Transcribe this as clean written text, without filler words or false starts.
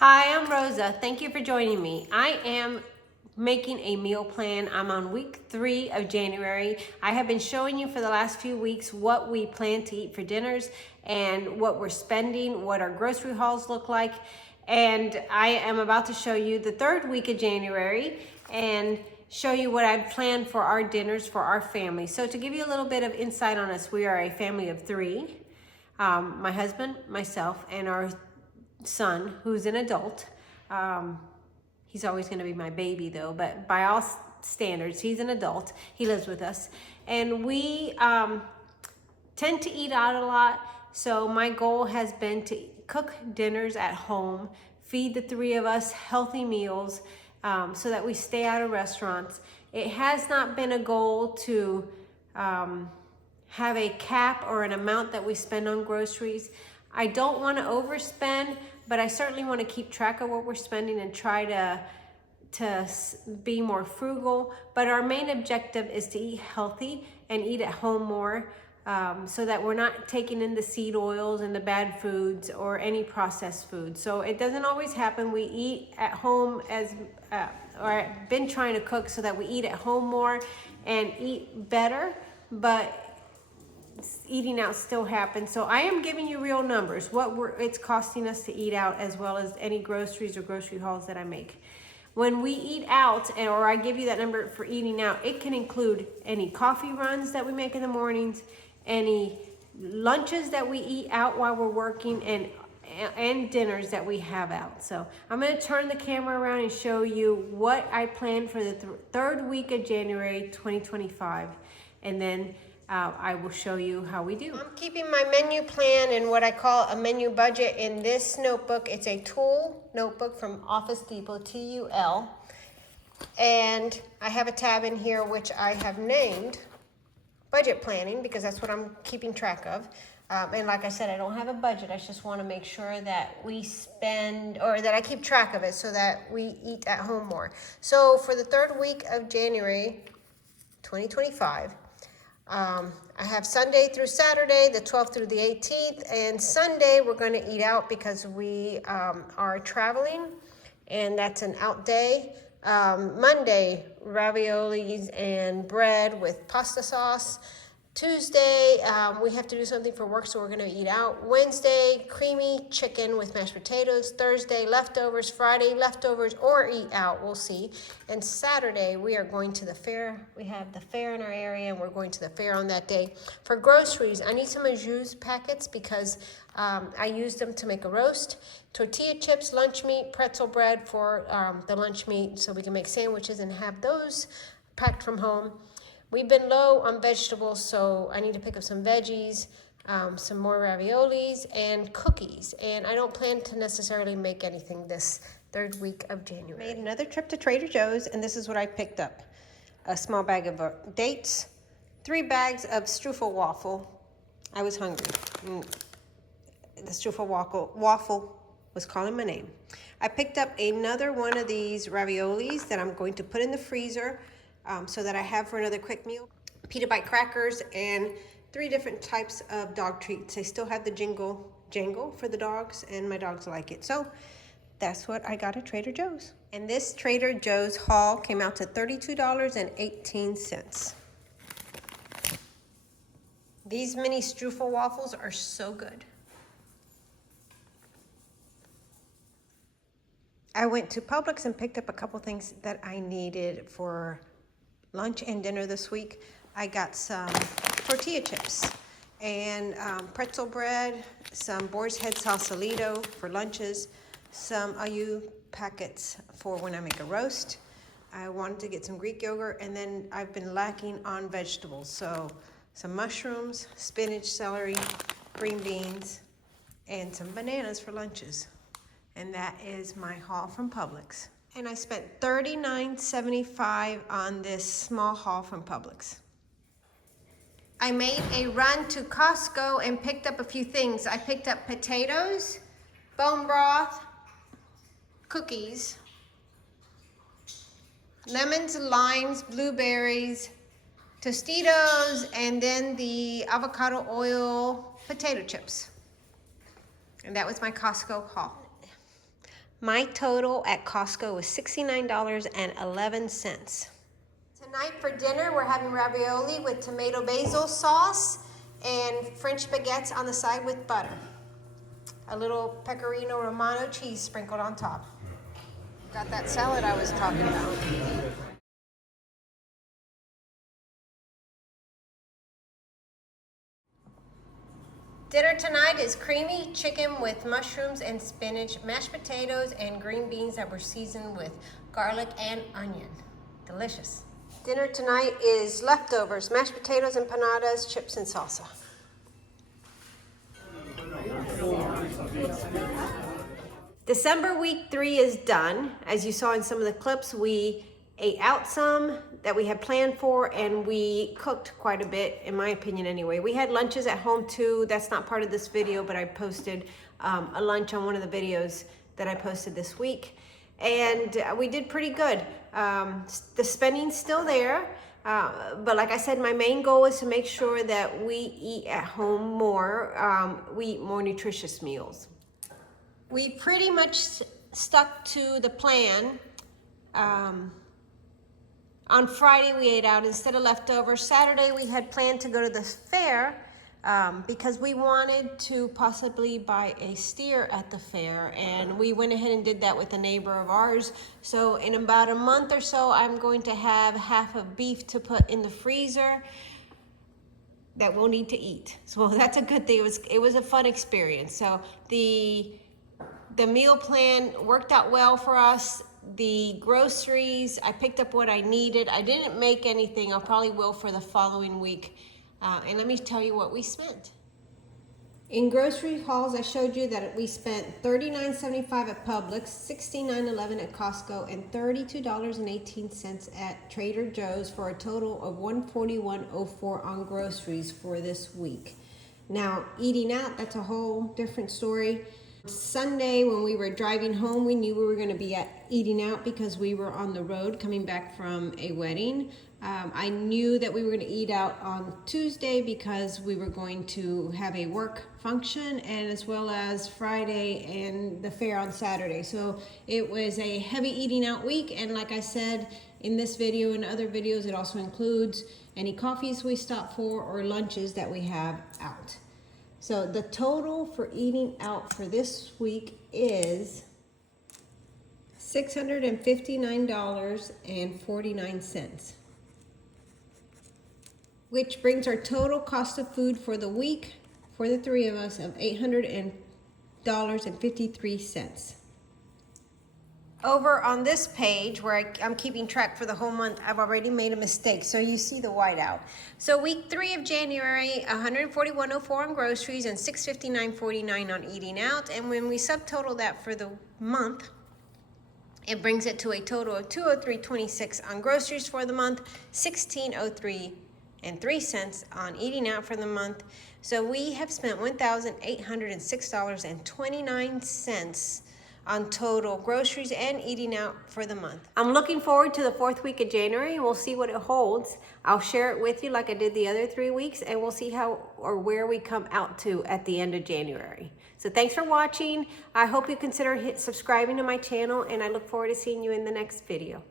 Hi, I'm Rosa. Thank you for joining me. I am making a meal plan. I'm on week 3 of January. I have been showing you for the last few weeks what we plan to eat for dinners and what we're spending, what our grocery hauls look like. And I am about to show you the 3rd week of January and show you what I've planned for our dinners for our family. So to give you a little bit of insight on us, we are a family of 3. My husband, myself, and our son, who's an adult. He's always going to be my baby though, but by all standards, he's an adult. He lives with us. And we tend to eat out a lot. So my goal has been to cook dinners at home, feed the 3 of us healthy meals so that we stay out of restaurants. It has not been a goal to have a cap or an amount that we spend on groceries. I don't want to overspend, but I certainly want to keep track of what we're spending and try to be more frugal. But our main objective is to eat healthy and eat at home more so that we're not taking in the seed oils and the bad foods or any processed food. So it doesn't always happen. We eat at home or I've been trying to cook so that we eat at home more and eat better, but eating out still happens. So I am giving you real numbers, it's costing us to eat out, as well as any groceries or grocery hauls that I make. When we eat out, or I give you that number for eating out, it can include any coffee runs that we make in the mornings, any lunches that we eat out while we're working, and dinners that we have out. So I'm going to turn the camera around and show you what I planned for the 3rd week of January 2025, and then I will show you how we do. I'm keeping my menu plan and what I call a menu budget in this notebook. It's a tool notebook from Office Depot, TUL. And I have a tab in here which I have named budget planning because that's what I'm keeping track of. And like I said, I don't have a budget. I just want to make sure that we spend, or that I keep track of it so that we eat at home more. So for the 3rd week of January 2025, I have Sunday through Saturday, the 12th through the 18th, and Sunday we're going to eat out because we are traveling, and that's an out day. Monday, raviolis and bread with pasta sauce. Tuesday, we have to do something for work, so we're going to eat out. Wednesday, creamy chicken with mashed potatoes. Thursday, leftovers. Friday, leftovers or eat out. We'll see. And Saturday, we are going to the fair. We have the fair in our area, and we're going to the fair on that day. For groceries, I need some au jus packets because I used them to make a roast. Tortilla chips, lunch meat, pretzel bread for the lunch meat, so we can make sandwiches and have those packed from home. We've been low on vegetables, so I need to pick up some veggies, some more raviolis, and cookies. And I don't plan to necessarily make anything this 3rd week of January. Made another trip to Trader Joe's, and this is what I picked up. A small bag of dates, 3 bags of strudel waffle. I was hungry. The strudel waffle was calling my name. I picked up another one of these raviolis that I'm going to put in the freezer so that I have for another quick meal. Pita Bite crackers and 3 different types of dog treats. I still have the jangle for the dogs, and my dogs like it. So that's what I got at Trader Joe's. And this Trader Joe's haul came out to $32.18. These mini strudel waffles are so good. I went to Publix and picked up a couple things that I needed for lunch and dinner this week. I got some tortilla chips and pretzel bread, some Boar's Head Sausalito for lunches, some au jus packets for when I make a roast. I wanted to get some Greek yogurt, and then I've been lacking on vegetables. So some mushrooms, spinach, celery, green beans, and some bananas for lunches. And that is my haul from Publix. And I spent $39.75 on this small haul from Publix. I made a run to Costco and picked up a few things. I picked up potatoes, bone broth, cookies, lemons, limes, blueberries, Tostitos, and then the avocado oil potato chips. And that was my Costco haul. My total at Costco was $69.11. Tonight for dinner, we're having ravioli with tomato basil sauce and French baguettes on the side with butter. A little pecorino romano cheese sprinkled on top. Got that salad I was talking about. Dinner tonight is creamy chicken with mushrooms and spinach, mashed potatoes, and green beans that were seasoned with garlic and onion. Delicious. Dinner tonight is leftovers, mashed potatoes, empanadas, chips, and salsa. December week 3 is done. As you saw in some of the clips, we ate out some that we had planned for, and we cooked quite a bit, in my opinion anyway. We had lunches at home too. That's not part of this video, but I posted a lunch on one of the videos that I posted this week. And we did pretty good. The spending's still there. But like I said, my main goal is to make sure that we eat at home more. We eat more nutritious meals. We pretty much stuck to the plan. On Friday we ate out instead of leftovers. Saturday we had planned to go to the fair because we wanted to possibly buy a steer at the fair, and we went ahead and did that with a neighbor of ours. So in about a month or so, I'm going to have half of beef to put in the freezer that we'll need to eat. So that's a good thing. It was a fun experience. So the meal plan worked out well for us. The groceries, I picked up what I needed. I didn't make anything. I probably will for the following week. And let me tell you what we spent. In grocery hauls, I showed you that we spent $39.75 at Publix, $69.11 at Costco, and $32.18 at Trader Joe's, for a total of $141.04 on groceries for this week. Now, eating out, that's a whole different story. Sunday, when we were driving home, we knew we were going to be eating out because we were on the road coming back from a wedding. I knew that we were going to eat out on Tuesday because we were going to have a work function, and as well as Friday and the fair on Saturday. So it was a heavy eating out week, and like I said in this video and other videos, it also includes any coffees we stop for or lunches that we have out. So the total for eating out for this week is $659.49, which brings our total cost of food for the week for the three of us of $800.53. Over on this page where I'm keeping track for the whole month, I've already made a mistake. So you see the whiteout. So week 3 of January, $141.04 on groceries and $659.49 on eating out. And when we subtotal that for the month, it brings it to a total of $203.26 on groceries for the month, $16.03 on eating out for the month. So we have spent $1,806.29 on total groceries and eating out for the month. I'm looking forward to the 4th week of January, and we'll see what it holds. I'll share it with you like I did the other 3 weeks, and we'll see how or where we come out to at the end of January. So thanks for watching. I hope you consider subscribing to my channel, and I look forward to seeing you in the next video.